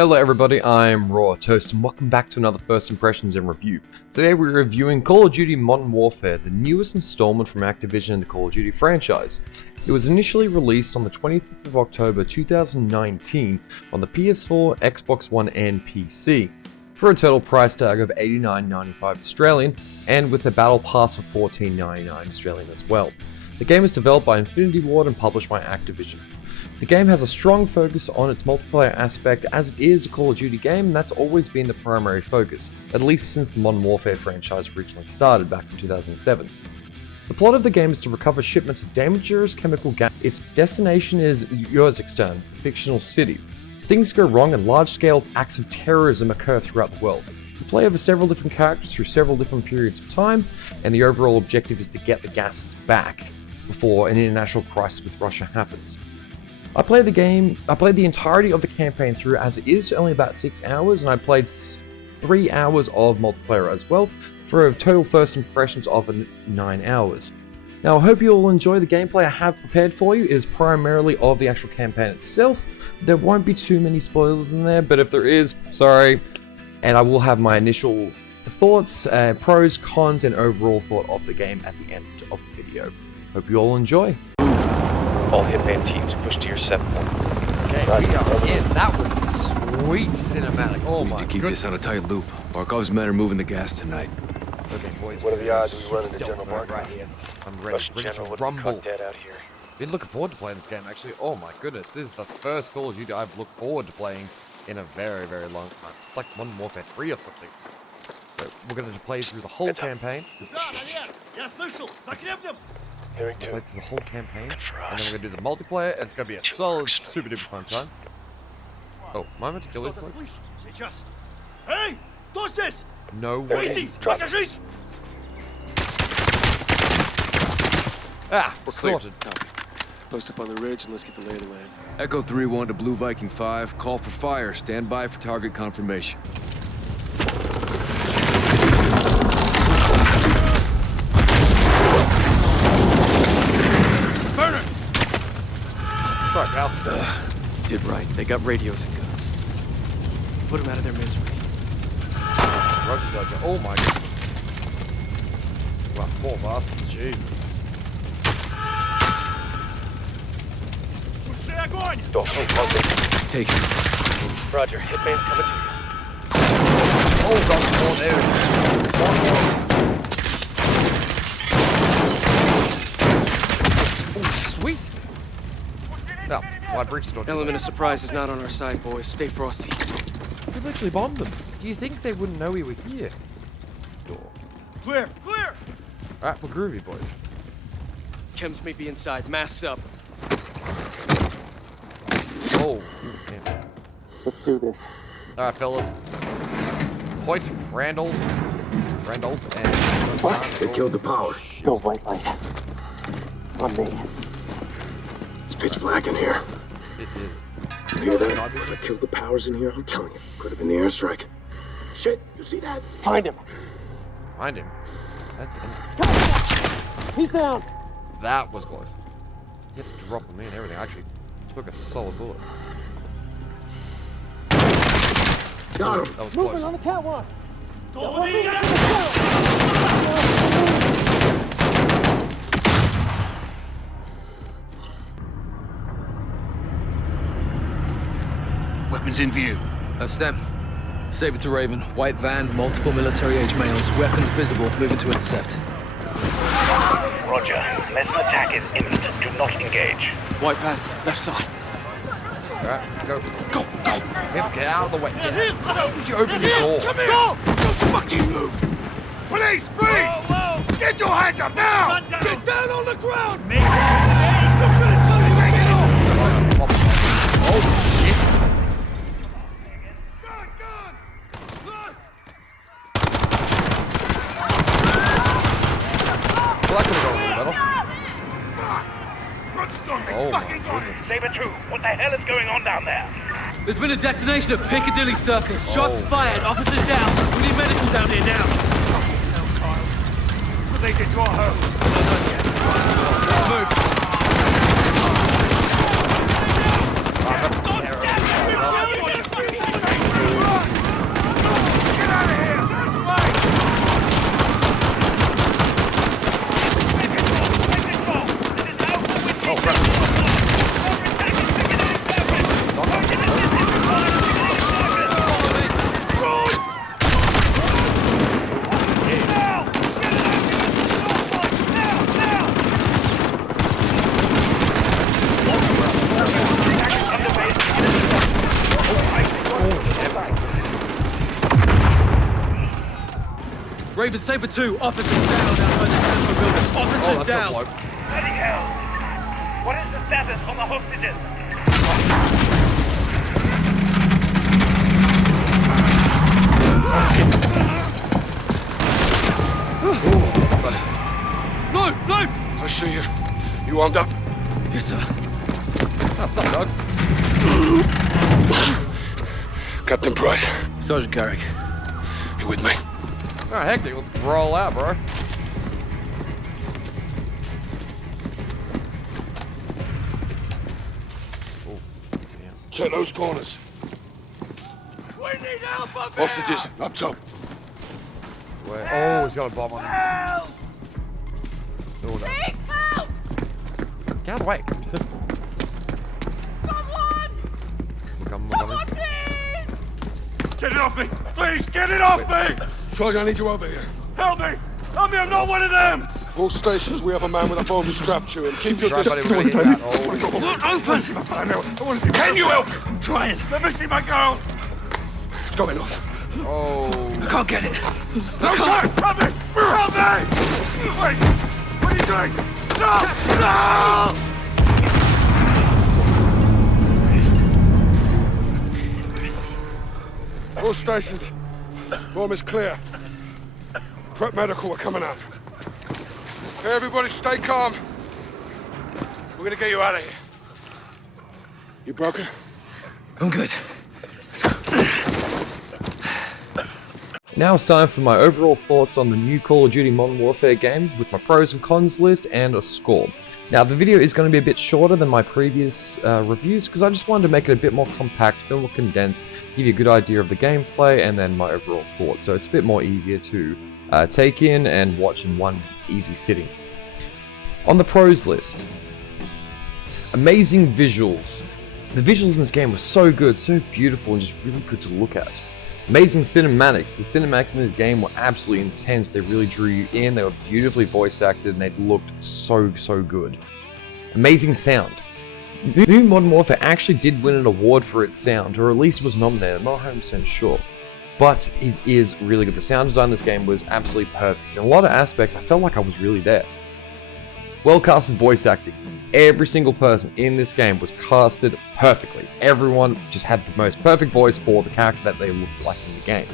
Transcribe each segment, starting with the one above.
Hello everybody, I'm Raw Toast and welcome back to another First Impressions and Review. Today we're reviewing Call of Duty Modern Warfare, the newest installment from Activision in the Call of Duty franchise. It was initially released on the 25th of October 2019 on the PS4, Xbox One and PC, for a total price tag of $89.95 Australian, and with a battle pass for $14.99 Australian as well. The game is developed by Infinity Ward and published by Activision. The game has a strong focus on its multiplayer aspect, as it is a Call of Duty game, and that's always been the primary focus, at least since the Modern Warfare franchise originally started back in 2007. The plot of the game is to recover shipments of dangerous chemical gas. Its destination is Urzikstan, a fictional city. Things go wrong and large-scale acts of terrorism occur throughout the world. You play over several different characters through several different periods of time, and the overall objective is to get the gases back before an international crisis with Russia happens. I played the entirety of the campaign through, as it is only about 6 hours, and I played 3 hours of multiplayer as well, for a total first impressions of 9 hours. Now, I hope you all enjoy the gameplay I have prepared for you. It is primarily of the actual campaign itself. There won't be too many spoilers in there, but if there is, sorry. And I will have my initial thoughts, pros, cons, and overall thought of the game at the end of the video. Hope you all enjoy. All hitman teams push to your set point. Okay, we are in. That was sweet cinematic. Oh my god. We need to keep this on a tight loop. Barkov's men are moving the gas tonight. Okay, boys. What are the odds we run into General Mark right here? I'm ready. Russian Bring it to general would rumble. cut dead out here. Been looking forward to playing this game actually. Oh my goodness, this is the first Call of Duty I've looked forward to playing in a very, very long time. It's like Modern Warfare 3 or something. So we're going to play through the whole campaign. Hearing Play two. through the whole campaign, Good for and us. then we're gonna do the multiplayer, and it's gonna be a solid, super duper fun time. Oh, am I meant to kill these boys? Сейчас. Эй, кто здесь? No Выйди, way. покажись! Ah, We're clear. sorted. Post up on the ridge and let's get the lay of the land. Echo 3-1 to Blue Viking 5. Call for fire. Stand by for target confirmation. Burner! Sorry, pal. Did right. They got radios and guns. Put them out of their misery. Roger, Dodger. Oh my goodness. Wow, poor bastards, Jesus. Туши огонь! Don't hold Take it. Roger, hitman's coming to you. Oh god, more there. Oh, sweet. Now, why breach the door? Element of surprise is not on our side, boys. Stay frosty. We literally bombed them. Do you think they wouldn't know we were here? Door. Clear, clear! Alright, we're groovy, boys. Chems may be inside. Masks up. Oh, damn. Let's do this. Alright, fellas. Hoyt, Randolph, and... They killed the power. Go white light. On me. It's pitch black in here. It is. You hear that? They killed the powers in here. I'm telling you. Could have been the airstrike. Shit, you see that? Find him. Find him. That's him. He's down. That was close. You had to drop him in everything. Actually, took a solid bullet. Got him. That was Moving close. on the catwalk. Weapons in view. That's them. Saber to Raven. White van, multiple military-age males. Weapons visible. Moving to intercept. Roger. Unless an attack is imminent, do not engage. White van, left side. Alright, go. Go, go! Get out of the way. Get out. How did you open your door? Come here! Don't fucking move! Police, freeze! Get your hands up now! Get down on the ground! Make Look at it, Tony! Take it off! Oh, shit. Gun, gun! Gun! Well, that could have gone a little better. Run, Scum! Oh, my Fucking got it! goodness. Saber 2, what the hell is going on down there? There's been a detonation at Piccadilly Circus. Shots Oh. fired. Officers down. We need medical down here now. What they did to our home? Move. Ah, that's terrible. Raven, Saber 2, officers down outside the Castle building. Officers That's down. not bloke. Bloody hell! What is the status on the hostages? No, no! I see you. You armed up? Yes, sir. That's not Doug. Captain Price, Sergeant Carrick. you with me? Alright, hectic. Let's roll out, bro. Check those corners. We need help up Hostages, up top. Where? Oh, he's got a bomb on him. Help! Oh, no. Please help! Get out of the way. Someone! We're coming. Someone, please! Get it off me! Please, get it off me! Charlie, I need you over here. Help me! Help me, I'm not one of them! All stations, we have a man with a bomb strapped to him. Keep your Right, buddy, distance. we're gonna hit that. Oh, Look, open! I want to see. Can you help me? I'm trying. Let me see my girl. It's going off. oh. I can't get it. No time! Help me! Help me! Wait! What are you doing? No! No! All stations, bomb is clear. Prep medical, we're coming up. Okay, everybody stay calm. We're gonna get you out of here. You broken? I'm good. Now it's time for my overall thoughts on the new Call of Duty Modern Warfare game with my pros and cons list and a score. Now the video is going to be a bit shorter than my previous reviews because I just wanted to make it a bit more compact, a bit more condensed, give you a good idea of the gameplay and then my overall thoughts. So it's a bit more easier to take in and watch in one easy sitting. On the pros list, amazing visuals. The visuals in this game were so good, so beautiful and just really good to look at. Amazing cinematics. The cinematics in this game were absolutely intense. They really drew you in. They were beautifully voice acted and they looked so good. Amazing sound. New Modern Warfare actually did win an award for its sound, or at least was nominated. I'm not 100% sure. But it is really good. The sound design in this game was absolutely perfect. In a lot of aspects, I felt like I was really there. Well casted voice acting. Every single person in this game was casted perfectly. Everyone just had the most perfect voice for the character that they looked like in the game.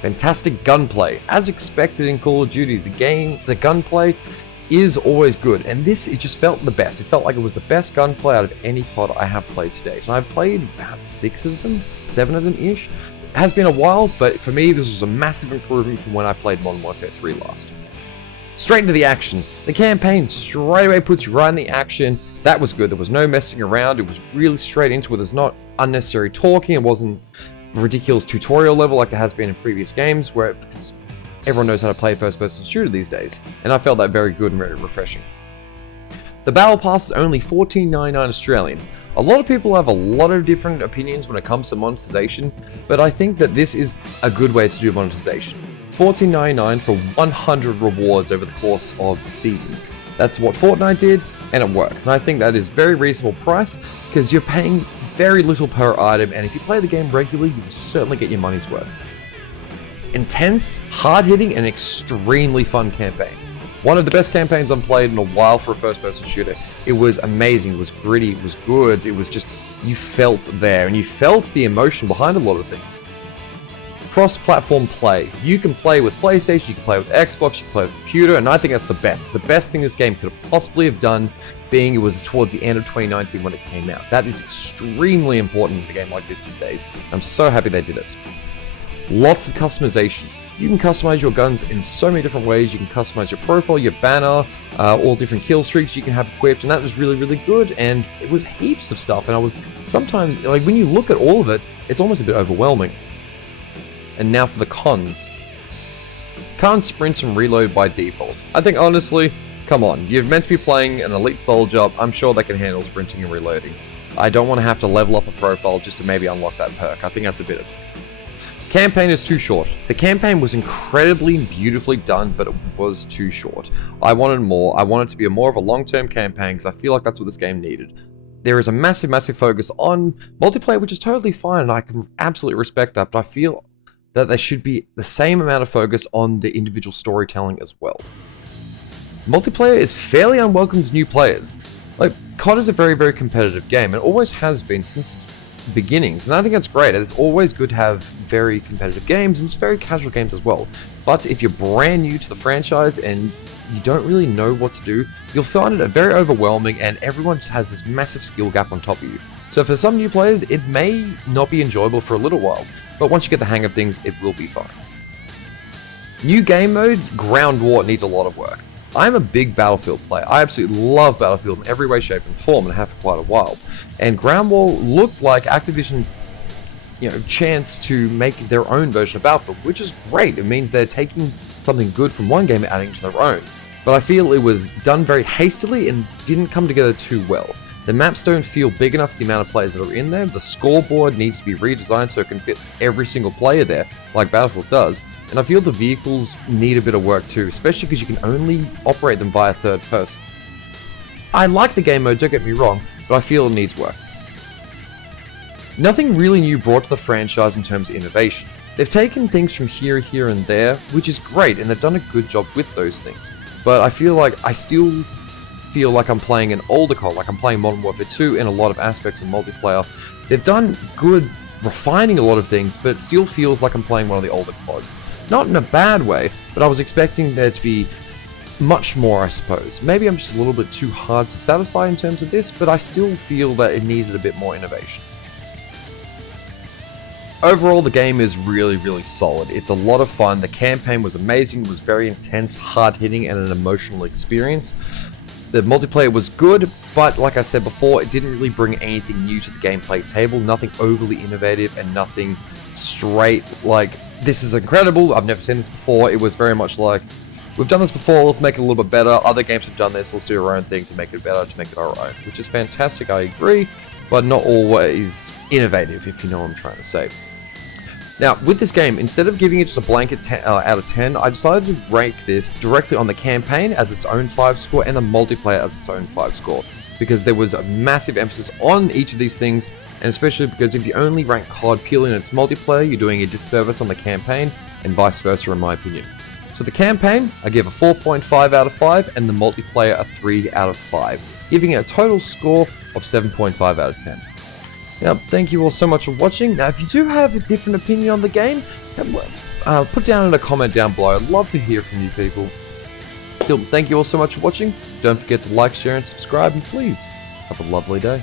Fantastic gunplay. As expected in Call of Duty, the gunplay is always good, and this, it just felt the best. It felt like it was the best gunplay out of any COD I have played to date. And I've played about 6 of them, 7 of them ish. It has been a while, but for me this was a massive improvement from when I played Modern Warfare 3 last. Straight into the action. The campaign straight away puts you right in the action. That was good. There was no messing around. It was really straight into it. There's not unnecessary talking. It wasn't ridiculous tutorial level like there has been in previous games where everyone knows how to play first-person shooter these days. And I felt that very good and very refreshing. The Battle Pass is only $14.99 Australian. A lot of people have a lot of different opinions when it comes to monetization, but I think that this is a good way to do monetization. $14.99 for 100 rewards over the course of the season. That's what Fortnite did, and it works. And I think that is a very reasonable price because you're paying very little per item, and if you play the game regularly, you will certainly get your money's worth. Intense, hard-hitting, and extremely fun campaign. One of the best campaigns I've played in a while for a first-person shooter. It was amazing, it was gritty, it was good, it was just, you felt there, and you felt the emotion behind a lot of things. Cross-platform play. You can play with PlayStation, you can play with Xbox, you can play with computer, and I think that's the best. The best thing this game could have possibly have done, being it was towards the end of 2019 when it came out. That is extremely important in a game like this these days. I'm so happy they did it. Lots of customization. You can customize your guns in so many different ways. You can customize your profile, your banner, all different kill streaks you can have equipped, and that was really good, and it was heaps of stuff, and I was sometimes, like, when you look at all of it, it's almost a bit overwhelming. And now for the cons. Can't sprint and reload by default. I think honestly, come on, you're meant to be playing an elite soldier, I'm sure they can handle sprinting and reloading. I don't want to have to level up a profile just to maybe unlock that perk. I think that's a bit of... Campaign is too short. The campaign was incredibly beautifully done, but it was too short. I wanted more. I wanted it to be more of a long-term campaign because I feel like that's what this game needed. There is a massive focus on multiplayer, which is totally fine, and I can absolutely respect that, but I feel that there should be the same amount of focus on the individual storytelling as well. Multiplayer is fairly unwelcome to new players. Like, COD is a very, very competitive game, and always has been since its beginnings, and I think that's great. It's always good to have very competitive games, and just very casual games as well. But if you're brand new to the franchise, and you don't really know what to do, you'll find it very overwhelming, and everyone has this massive skill gap on top of you. So for some new players, it may not be enjoyable for a little while, but once you get the hang of things, it will be fun. New game mode, Ground War, needs a lot of work. I'm a big Battlefield player. I absolutely love Battlefield in every way, shape, and form, and have for quite a while. And Ground War looked like Activision's, chance to make their own version of Battlefield, which is great. It means they're taking something good from one game and adding to their own. But I feel it was done very hastily and didn't come together too well. The maps don't feel big enough for the amount of players that are in there. The scoreboard needs to be redesigned so it can fit every single player there, like Battlefield does. And I feel the vehicles need a bit of work too, especially because you can only operate them via third person. I like the game mode, don't get me wrong, but I feel it needs work. Nothing really new brought to the franchise in terms of innovation. They've taken things from here, and there, which is great, and they've done a good job with those things. But I still feel like I'm playing an older COD, like I'm playing Modern Warfare 2 in a lot of aspects of multiplayer. They've done good refining a lot of things, but it still feels like I'm playing one of the older CODs. Not in a bad way, but I was expecting there to be much more, I suppose. Maybe I'm just a little bit too hard to satisfy in terms of this, but I still feel that it needed a bit more innovation. Overall, the game is really, really solid. It's a lot of fun. The campaign was amazing, it was very intense, hard-hitting, and an emotional experience. The multiplayer was good, but like I said before, it didn't really bring anything new to the gameplay table, nothing overly innovative, and nothing straight like, this is incredible, I've never seen this before. It was very much like, we've done this before, let's make it a little bit better. Other games have done this, let's do our own thing to make it better, to make it our own. Which is fantastic, I agree, but not always innovative, if you know what I'm trying to say. Now, with this game, instead of giving it just a blanket out of 10, I decided to rank this directly on the campaign as its own 5 score and the multiplayer as its own 5 score. Because there was a massive emphasis on each of these things, and especially because if you only rank COD purely in its multiplayer, you're doing a disservice on the campaign, and vice versa in my opinion. So the campaign, I give a 4.5 out of 5, and the multiplayer a 3 out of 5, giving it a total score of 7.5 out of 10. Now, thank you all so much for watching. Now, if you do have a different opinion on the game, put down in a comment down below. I'd love to hear from you people. Still, thank you all so much for watching. Don't forget to like, share, and subscribe, and please, have a lovely day.